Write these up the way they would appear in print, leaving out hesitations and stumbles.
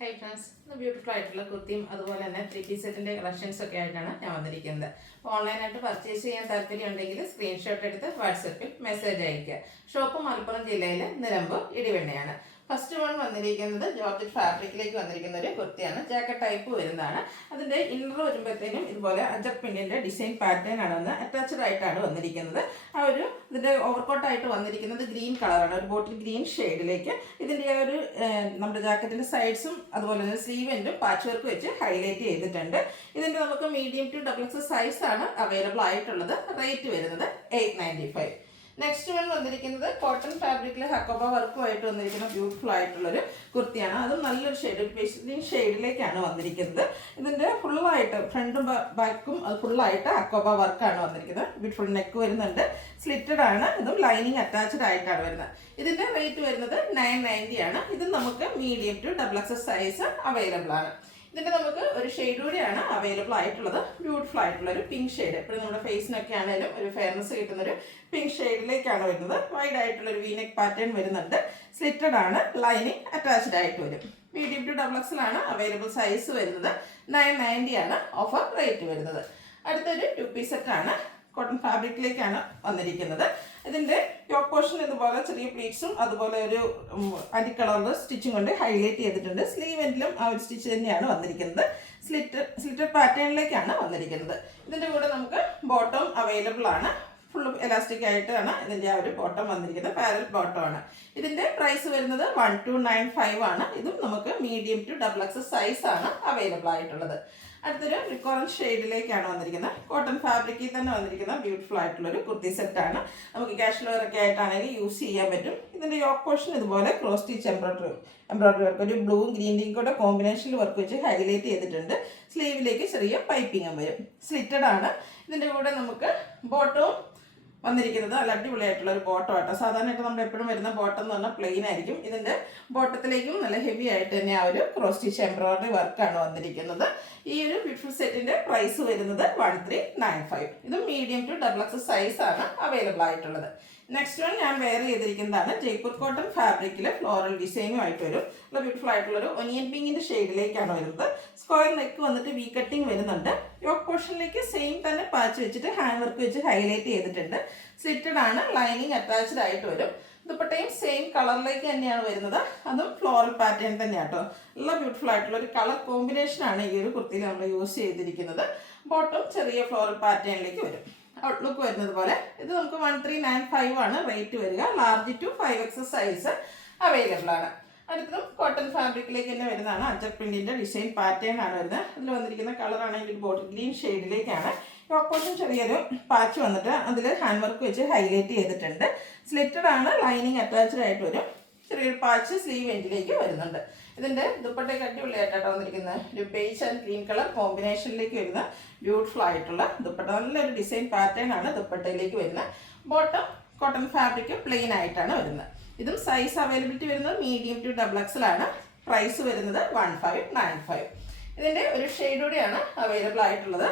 Hi friends, ഇന്ന് beautiful ആയിട്ടുള്ള കുർത്തിയും അതുപോലെ തന്നെ 3 പീസ് സെറ്റിൻ്റെ കളക്ഷൻസ് ഒക്കെ ആയിട്ടാണ് ഞാൻ വന്നിരിക്കുന്നത്. അപ്പോൾ ഓൺലൈനായിട്ട് പർച്ചേസ് ചെയ്യാൻ താല്പര്യം ഉണ്ടെങ്കിൽ സ്ക്രീൻഷോട്ട് എടുത്ത് വാട്സപ്പിൽ മെസ്സേജ് അയയ്ക്കുക. ഷോപ്പ് മലപ്പുറം ജില്ലയിലെ നിലമ്പൂർ ഇടിവെണ്ണയാണ്. ഫസ്റ്റ് വൺ വന്നിരിക്കുന്നത് ജോർജറ്റ് ഫാബ്രിക്കിലേക്ക് വന്നിരിക്കുന്ന ഒരു കുർത്തിയാണ്. ജാക്കറ്റ് ടൈപ്പ് വരുന്നതാണ്. അതിൻ്റെ ഇന്നർ വരുമ്പോഴത്തേനും ഇതുപോലെ അജക് പിന്നിൻ്റെ ഡിസൈൻ പാറ്റേൺ ആണ് വന്ന് അറ്റാച്ച്ഡ് ആയിട്ടാണ് വന്നിരിക്കുന്നത്. ഇതിൻ്റെ ഓവർകോട്ടായിട്ട് വന്നിരിക്കുന്നത് ഗ്രീൻ കളറാണ്, ഒരു ബോട്ടിൽ ഗ്രീൻ ഷെയ്ഡിലേക്ക്. ഇതിൻ്റെ നമ്മുടെ ജാക്കറ്റിൻ്റെ സൈഡ്സും അതുപോലെ തന്നെ സ്ലീവ് എൻഡും പാച്ച് വർക്ക് വെച്ച് ഹൈലൈറ്റ് ചെയ്തിട്ടുണ്ട്. ഇതിൻ്റെ നമുക്ക് മീഡിയം ടു ഡബിൾ എക്സ് സൈസാണ് അവൈലബിൾ ആയിട്ടുള്ളത്. റേറ്റ് വരുന്നത് 895. നെക്സ്റ്റ് വൺ വന്നിരിക്കുന്നത് കോട്ടൺ ഫാബ്രിക്കിൽ ഹക്കോബ വർക്കുമായിട്ട് വന്നിരിക്കുന്ന ബ്യൂട്ടിഫുൾ ആയിട്ടുള്ളൊരു കുർത്തിയാണ്. അതും നല്ലൊരു ഷെയ്ഡ്, പേസ്റ്റൽ ഷെയ്ഡിലേക്കാണ് വന്നിരിക്കുന്നത്. ഇതിൻ്റെ ഫുള്ളായിട്ട് ഫ്രണ്ടും ബാക്കും അത് ഫുള്ളായിട്ട് ഹക്കോബ വർക്കാണ് വന്നിരിക്കുന്നത്. ബ്യൂട്ടിഫുൾ നെക്ക് വരുന്നുണ്ട്, സ്ലിറ്റഡ് ആണ്. ഇതും ലൈനിങ് അറ്റാച്ച്ഡ് ആയിട്ടാണ് വരുന്നത്. ഇതിൻ്റെ റേറ്റ് വരുന്നത് 990 ആണ്. ഇത് നമുക്ക് medium to double X size available ആണ്. ഇതിൻ്റെ നമുക്ക് ഒരു ഷെയ്ഡ് കൂടിയാണ് അവൈലബിൾ ആയിട്ടുള്ളത്. ബ്യൂട്ടിഫുൾ ആയിട്ടുള്ള ഒരു പിങ്ക് ഷെയ്ഡ്, എപ്പോഴും നമ്മുടെ ഫേസിനൊക്കെ ആണെങ്കിലും ഒരു ഫെയർനെസ് കിട്ടുന്നൊരു പിങ്ക് ഷെയ്ഡിലേക്കാണ് വരുന്നത്. വൈഡ് ആയിട്ടുള്ള ഒരു വീനെക്ക് പാറ്റേൺ വരുന്നുണ്ട്. സ്ലിറ്റഡ് ആണ്, ലൈനിങ് അറ്റാച്ച്ഡ് ആയിട്ട് വരും. മീഡിയം ടു ഡബിൾ എക്സിലാണ് അവൈലബിൾ സൈസ് വരുന്നത്. 990 ആണ് ഓഫർ റേറ്റ് വരുന്നത്. അടുത്തൊരു 2 പീസ് സെറ്റാണ്. കോട്ടൺ ഫാബ്രിക്കിലേക്കാണ് വന്നിരിക്കുന്നത്. ഇതിൻ്റെ യോക്ക് പോർഷൻ ഇതുപോലെ ചെറിയ പ്ലീറ്റ്സും അതുപോലെ ഒരു അരി കളറിൽ സ്റ്റിച്ചും കൊണ്ട് ഹൈലൈറ്റ് ചെയ്തിട്ടുണ്ട്. സ്ലീവ് എൻഡിലും ആ ഒരു സ്റ്റിച്ച് തന്നെയാണ് വന്നിരിക്കുന്നത്. സ്ലിറ്റഡ് പാറ്റേണിലേക്കാണ് വന്നിരിക്കുന്നത്. ഇതിൻ്റെ കൂടെ നമുക്ക് ബോട്ടം അവൈലബിൾ ആണ്. ഫുൾ എലാസ്റ്റിക് ആയിട്ടാണ് ഇതിൻ്റെ ആ ഒരു ബോട്ടം വന്നിരിക്കുന്നത്. പാരൽ ബോട്ടം ആണ്. ഇതിൻ്റെ പ്രൈസ് വരുന്നത് 1295 ആണ്. ഇതും നമുക്ക് മീഡിയം ടു ഡബിൾ എക്സ് സൈസാണ് അവൈലബിൾ ആയിട്ടുള്ളത്. അടുത്തൊരു റിക്കോറൻ ഷെയ്ഡിലേക്കാണ് വന്നിരിക്കുന്നത്. കോട്ടൺ ഫാബ്രിക്കിൽ തന്നെ വന്നിരിക്കുന്ന ബ്യൂട്ടിഫുൾ ആയിട്ടുള്ളൊരു കുർത്തി സെറ്റാണ്. നമുക്ക് കാഷ്വൽ വെയർ ഒക്കെ ആയിട്ടാണെങ്കിൽ യൂസ് ചെയ്യാൻ പറ്റും. ഇതിൻ്റെ യോക്ക് പോർഷൻ ഇതുപോലെ ക്രോസ് സ്റ്റിച്ച് എംബ്രോയിഡറി വർക്ക്, ഒരു ബ്ലൂവും ഗ്രീനിൻ്റെയും കൂടെ കോമ്പിനേഷനിൽ വർക്ക് വെച്ച് ഹൈലൈറ്റ് ചെയ്തിട്ടുണ്ട്. സ്ലീവിലേക്ക് ചെറിയ പൈപ്പിങ്ങും വരും. സ്ലിറ്റഡ് ആണ്. ഇതിൻ്റെ കൂടെ നമുക്ക് ബോട്ടവും വന്നിരിക്കുന്നത് നല്ല അടിപൊളിയായിട്ടുള്ള ഒരു ബോട്ടം ആട്ടോ. സാധാരണയായിട്ട് നമ്മൾ എപ്പോഴും വരുന്ന ബോട്ടം എന്ന് പറഞ്ഞാൽ പ്ലെയിൻ ആയിരിക്കും. ഇതിൻ്റെ ബോട്ടത്തിലേക്കും നല്ല ഹെവി ആയിട്ട് തന്നെ ആ ഒരു ക്രോസ് സ്റ്റിച്ച് എംബ്രോയിഡറി വർക്കാണ് വന്നിരിക്കുന്നത്. ഈ ഒരു ബ്യൂട്ടിഫുൾ സെറ്റിൻ്റെ പ്രൈസ് വരുന്നത് 1395. ഇതും മീഡിയം ടു ഡബിൾ എക്സ് സൈസാണ് അവൈലബിൾ ആയിട്ടുള്ളത്. നെക്സ്റ്റ് വൺ ഞാൻ വെയർ ചെയ്തിരിക്കുന്നതാണ് ജയ്പൂർ കോട്ടൺ ഫാബ്രിക്കിൽ ഫ്ലോറൽ ഡിസൈനുമായിട്ട് വരും. നല്ല ബ്യൂട്ടിഫുൾ ആയിട്ടുള്ളൊരു ഒനിയൻ പിങ്കിൻ്റെ ഷെയ്ഡിലേക്കാണ് വരുന്നത്. സ്ക്വയർ നെക്ക് വന്നിട്ട് വി കട്ടിങ് വരുന്നുണ്ട്. യോക്ക് പോർഷനിലേക്ക് സെയിം തന്നെ പാച്ച് വെച്ചിട്ട് ഹാൻഡ് വർക്ക് വെച്ച് ഹൈലൈറ്റ് ചെയ്തിട്ടുണ്ട്. സ്ലിറ്റഡ് ആണ്, ലൈനിങ് അറ്റാച്ച്ഡ് ആയിട്ട് വരും. ദുപ്പട്ടയും സെയിം കളറിലേക്ക് തന്നെയാണ് വരുന്നത്. അതും ഫ്ലോറൽ പാറ്റേൺ തന്നെയാണ് കേട്ടോ. നല്ല ബ്യൂട്ടിഫുൾ ആയിട്ടുള്ള ഒരു കളർ കോമ്പിനേഷനാണ് ഈ ഒരു കുർത്തിയിൽ നമ്മൾ യൂസ് ചെയ്തിരിക്കുന്നത്. ബോട്ടം ചെറിയ ഫ്ലോറൽ പാറ്റേണിലേക്ക് വരും. ഔട്ട്ലുക്ക് വരുന്നത് പോലെ. ഇത് നമുക്ക് 1395 ആണ് റേറ്റ് വരിക. Large to 5X size available ആണ്. അടുത്തതും കോട്ടൺ ഫാബ്രിക്കിലേക്ക് തന്നെ വരുന്നതാണ്. അജക് പ്രിന്റിന്റെ ഡിസൈൻ പാറ്റേൺ ആണ് വരുന്നത്. അതിൽ വന്നിരിക്കുന്ന കളർ ആണെങ്കിൽ ബോട്ടിൽ ഗ്രീൻ ഷെയ്ഡിലേക്കാണ്. യോക്ക് പോർഷൻ ചെറിയൊരു പാച്ച് വന്നിട്ട് അതിൽ ഹാൻഡ് വർക്ക് വെച്ച് ഹൈലൈറ്റ് ചെയ്തിട്ടുണ്ട്. സ്ലിറ്റഡ് ആണ്, ലൈനിങ് അറ്റാച്ച്ഡ് ആയിട്ട് വരും. ചെറിയൊരു പാച്ച് സ്ലീവ് എൻഡിലേക്ക് വരുന്നുണ്ട്. ഇതിൻ്റെ ദുപ്പട്ടയ്ക്ക് അടിപൊളിയായിട്ടാണ് വന്നിരിക്കുന്നത്. ഒരു ബേജ് ആൻഡ് ഗ്രീൻ കളർ കോമ്പിനേഷനിലേക്ക് വരുന്ന ബ്യൂട്ടിഫുൾ ആയിട്ടുള്ള ദുപ്പട്ട. നല്ലൊരു ഡിസൈൻ പാറ്റേൺ ആണ് ദുപ്പട്ടയിലേക്ക് വരുന്നത്. ബോട്ടം കോട്ടൺ ഫാബ്രിക് പ്ലെയിൻ ആയിട്ടാണ് വരുന്നത്. ഇതും സൈസ് അവൈലബിലിറ്റി വരുന്നത് മീഡിയം ടു ഡബിൾ എക്സിലാണ്. പ്രൈസ് വരുന്നത് 1595. ഇതിൻ്റെ ഒരു ഷെയ്ഡ് കൂടിയാണ് അവൈലബിൾ ആയിട്ടുള്ളത്.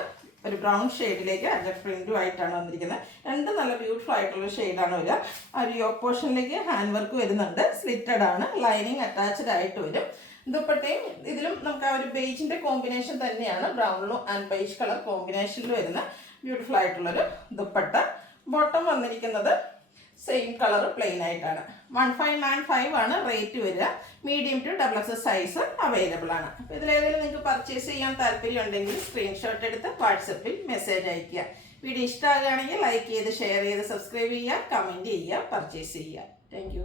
ഒരു ബ്രൗൺ ഷെയ്ഡിലേക്ക് അജക് പ്രിന്റും ആയിട്ടാണ് വന്നിരിക്കുന്നത്. രണ്ട് നല്ല ബ്യൂട്ടിഫുൾ ആയിട്ടുള്ള ഷെയ്ഡാണ് വരിക. ആ ഒരു യോക്ക് പോർഷനിലേക്ക് ഹാൻഡ് വർക്ക് വരുന്നുണ്ട്. സ്ലിറ്റഡ് ആണ്, ലൈനിങ് അറ്റാച്ച്ഡ് ആയിട്ട് വരും. ദുപ്പട്ടയും ഇതിലും നമുക്ക് ആ ഒരു ബേജിൻ്റെ കോമ്പിനേഷൻ തന്നെയാണ്. ബ്രൗണിലും ആൻഡ് ബേജ് കളർ കോമ്പിനേഷനിൽ വരുന്ന ബ്യൂട്ടിഫുൾ ആയിട്ടുള്ളൊരു ദുപ്പട്ട. ബോട്ടം വന്നിരിക്കുന്നത് സെയിം കളർ പ്ലെയിൻ ആയിട്ടാണ്. 1595 ആണ് റേറ്റ് വരിക. Medium to double X size available ആണ്. അപ്പോൾ ഇതിലേതെങ്കിലും നിങ്ങൾക്ക് പർച്ചേസ് ചെയ്യാൻ താല്പര്യം ഉണ്ടെങ്കിൽ സ്ക്രീൻഷോട്ട് എടുത്ത് വാട്സപ്പിൽ മെസ്സേജ് അയയ്ക്കുക. വീഡിയോ ഇഷ്ടമാകുകയാണെങ്കിൽ ലൈക്ക് ചെയ്ത് ഷെയർ ചെയ്ത് സബ്സ്ക്രൈബ് ചെയ്യുക, കമൻറ്റ് ചെയ്യുക, പർച്ചേസ് ചെയ്യുക. താങ്ക്